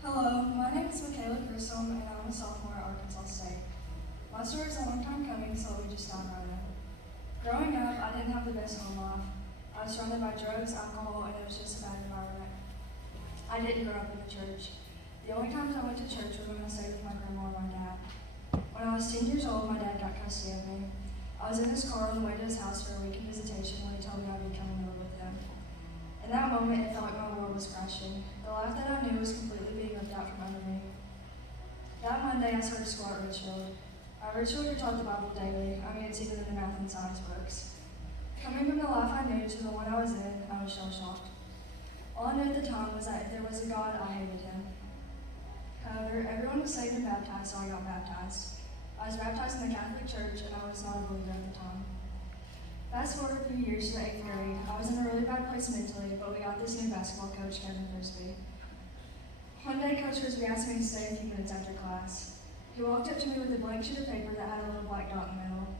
Hello, my name is Makayla and I'm a sophomore at Arkansas State. My story is a long time coming, so we just dive right in. Growing up, I didn't have the best home life. I was surrounded by drugs, alcohol, and it was just a bad environment. I didn't grow up in the church. The only times I went to church was when I stayed with my grandma or my dad. When I was 10 years old, my dad got custody of me. I was in his car on the way to his house for a weekend visitation when he told me I'd be coming over with him. In that moment, it felt like my world was crashing. The life that I knew was completely being ripped out from under me. That Monday, I started school at Richfield. At Richfield, you're taught the Bible daily. I mean, it's even in the math and science books. Coming from the life I knew to the one I was in, I was shell-shocked. All I knew at the time was that if there was a God, I hated him. However, everyone was saved and baptized, so I got baptized. I was baptized in the Catholic Church, and I was not a believer at the time. Fast forward a few years to the 8th grade, I was in a really bad place mentally, but we got this new basketball coach, Kevin Frisbee. One day, Coach Frisbee asked me to stay a few minutes after class. He walked up to me with a blank sheet of paper that had a little black dot in the middle.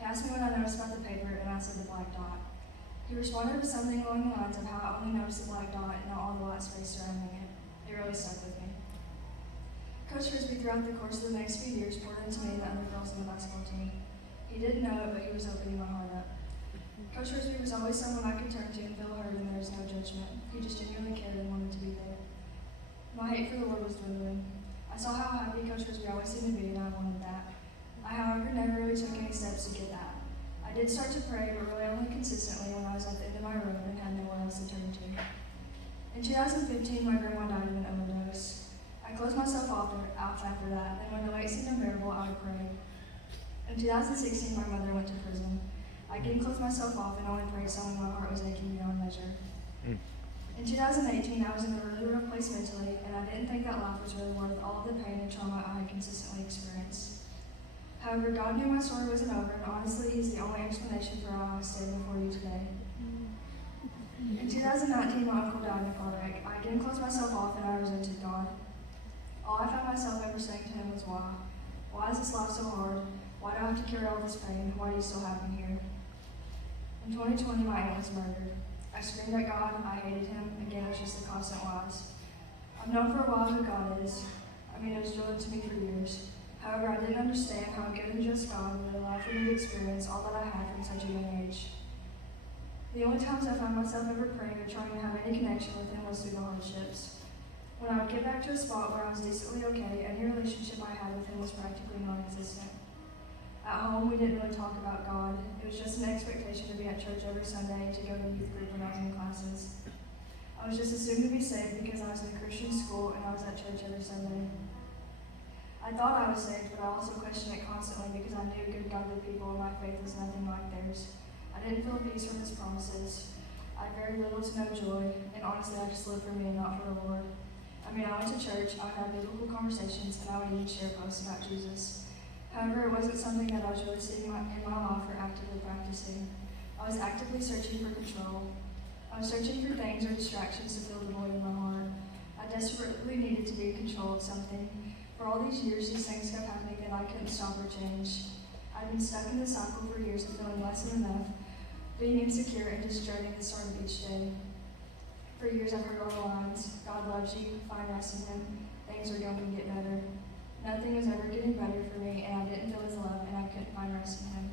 He asked me what I noticed about the paper, and I said the black dot. He responded with something along the lines of how I only noticed the black dot and not all the white space surrounding it. It really stuck with me. Coach Frisbee, throughout the course of the next few years, poured into me and the other girls on the basketball team. He didn't know it, but he was opening my heart up. Coach Frisbee was always someone I could turn to and feel heard, and there was no judgment. He just genuinely cared and wanted to be there. My hate for the Lord was dwindling. I saw how happy Coach Frisbee always seemed to be, and I wanted that. I, however, never really took any steps to get that. I did start to pray, but really only consistently when I was at the end of my road and had nowhere else to turn to. In 2015, my grandma died of an overdose. I closed myself off after that, and when the weight seemed unbearable, I would pray. In 2016, my mother went to prison. I again closed myself off and only prayed knowing my heart was aching beyond measure. In 2018, I was in a really rough place mentally, and I didn't think that life was really worth all of the pain and trauma I had consistently experienced. However, God knew my story wasn't over, and honestly, He's the only explanation for how I stand before you today. In 2019, my uncle died in a car wreck. I again closed myself off, and I resented God. All I found myself ever saying to Him was, why? Why is this life so hard? Why do I have to carry all this pain? Why do you still have me here? In 2020, my aunt was murdered. I screamed at God. I hated Him. Again, it was just the constant lies. I've known for a while who God is. It was drilled into me for years. However, I didn't understand how a good and just God would allow for me to experience all that I had from such a young age. The only times I found myself ever praying or trying to have any connection with Him was through the hardships. When I would get back to a spot where I was decently okay, any relationship I had with Him was practically non-existent. At home, we didn't really talk about God. It was just an expectation to be at church every Sunday and to go to youth group when I was in classes. I was just assumed to be saved because I was in a Christian school and I was at church every Sunday. I thought I was saved, but I also questioned it constantly because I knew good, godly people and my faith was nothing like theirs. I didn't feel peace from His promises. I had very little to no joy, and honestly, I just lived for me and not for the Lord. I went to church, I would have biblical conversations, and I would even share posts about Jesus. However, it wasn't something that I was really seeing in my life or actively practicing. I was actively searching for control. I was searching for things or distractions to fill the void in my heart. I desperately needed to be in control of something. For all these years, these things kept happening that I couldn't stop or change. I'd been stuck in this cycle for years of feeling less than enough, being insecure, and just dreading the start of each day. For years, I've heard all the lines: God loves you, find rest in Him, things are going to get better. Nothing was ever getting better for me, and I didn't feel His love, and I couldn't find rest in Him.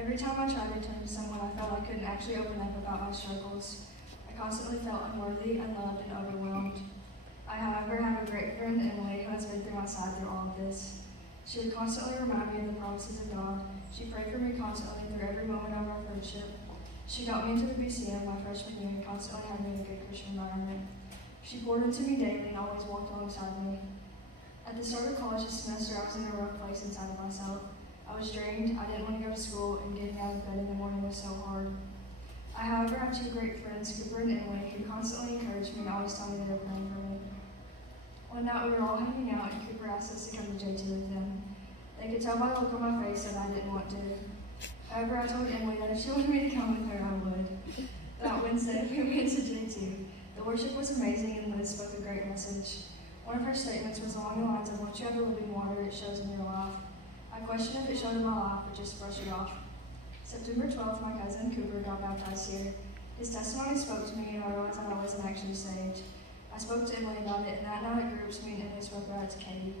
Every time I tried to turn to someone, I felt I couldn't actually open up about my struggles. I constantly felt unworthy, unloved, and overwhelmed. I, however, have a great friend, Emily, who has been through my side through all of this. She would constantly remind me of the promises of God. She prayed for me constantly through every moment of our friendship. She got me into the BCM my freshman year and constantly had me in a good Christian environment. She poured into me daily and always walked alongside me. At the start of college this semester, I was in a rough place inside of myself. I was drained, I didn't want to go to school, and getting out of bed in the morning was so hard. I, however, have two great friends, Cooper and Emily, who constantly encouraged me and always told me they were praying for me. One night we were all hanging out, and Cooper asked us to come to JT with them. They could tell by the look on my face that I didn't want to. However, I told Emily that if she wanted me to come with her, I would. That Wednesday, we went to JT. The worship was amazing, and Liz spoke a great message. One of her statements was along the lines of, once you have the living water, it shows in your life. I questioned if it showed in my life, but just brushed it off. September 12th, my cousin Cooper got baptized here. His testimony spoke to me, and I realized that I wasn't actually saved. I spoke to Emily about it, and that night at groups meeting, I spoke about it to Katie.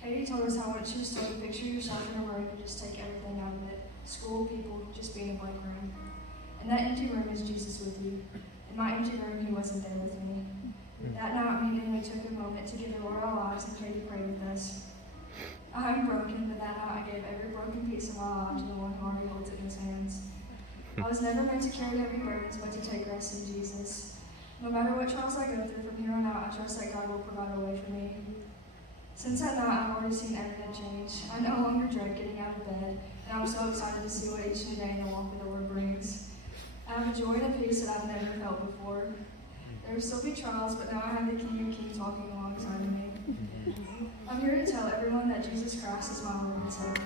Katie told us how once she was told, picture yourself in a room and just take everything out of it. School, people, just being a blank room. In that empty room is Jesus with you. In my empty room, he wasn't there with me. That night, me and Emily took a moment to give the Lord our lives, and Katie prayed with us. I am broken, but that night I gave every broken piece of my life to the one who already holds it in his hands. I was never meant to carry heavy burdens, but to take rest in Jesus. No matter what trials I go through, from here on out, I trust that God will provide a way for me. Since that night, I've already seen everything change. I no longer dread getting out of bed, and I'm so excited to see what each new day in the walk with the Lord brings. I have a joy and a peace that I've never felt before. There will still be trials, but now I have the King of Kings walking alongside of me. I'm here to tell everyone that Jesus Christ is my Lord and Savior.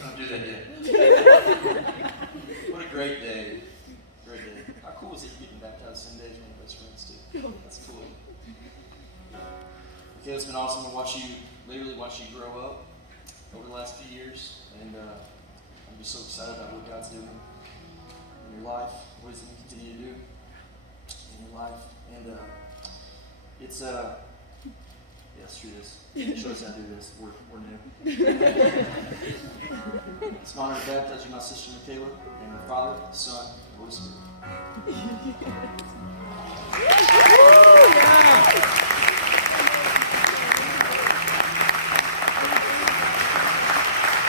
Don't do that yet. What a great day. Great day. How cool is it getting baptized some days when best friends too? That's cool. Okay, it's been awesome to literally watch you grow up over the last few years, and I'm just so excited about what God's doing in your life, what He's going to continue to do in your life, and it's yeah, screw this. Show us how to do this. We're new. It's an honor to baptize you, my sister Makayla, and the Father, the Son, and the Holy Spirit.